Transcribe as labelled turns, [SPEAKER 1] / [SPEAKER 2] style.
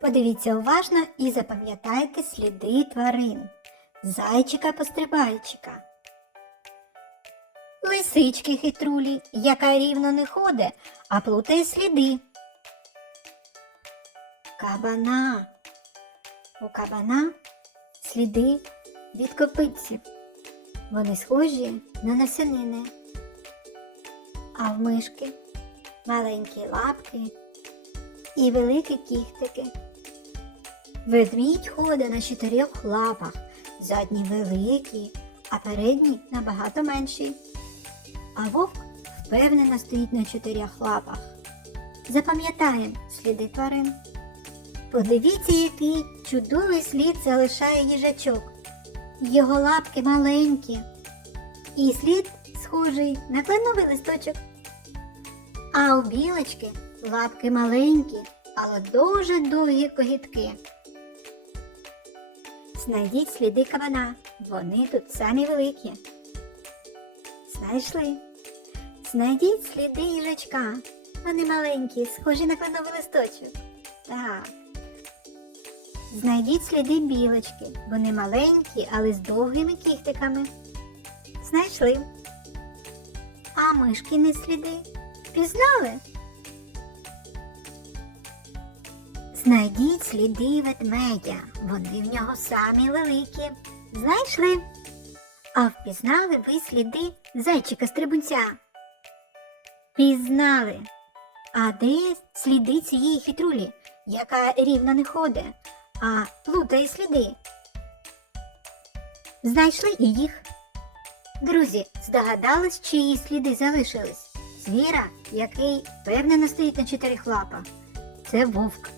[SPEAKER 1] Подивіться уважно і запам'ятайте сліди тварин. Зайчика пострибайчика. Лисички хитрулі, яка рівно не ходить, а плутає сліди. Кабана. У кабана сліди від копитців. Вони схожі на насянини. А в мишки маленькі лапки і великі кіхтики. Ведмідь ходить на чотирьох лапах, задні великі, а передні набагато менші. А вовк впевнено стоїть на чотирьох лапах. Запам'ятаємо сліди тварин. Подивіться, який чудовий слід залишає їжачок. Його лапки маленькі, і слід схожий на кленовий листочок. А у білочки лапки маленькі, але дуже довгі когітки. Знайдіть сліди кабана, вони тут самі великі. Знайшли. Знайдіть сліди їжачка. Вони маленькі, схожі на кленовий листочок. Так. Знайдіть сліди білочки. Вони маленькі, але з довгими кіхтиками. Знайшли. А мишкіни сліди впізнали? Знайдіть сліди ведмедя. Вони в нього самі великі. Знайшли. А впізнали ви сліди зайчика стрибунця? Пізнали. А де сліди цієї хитрулі, яка рівно не ходить, а плутає сліди? Знайшли і їх. Друзі, здогадались, чиї сліди залишились? Звіра, який впевнено стоїть на чотирьох лапах. Це вовк.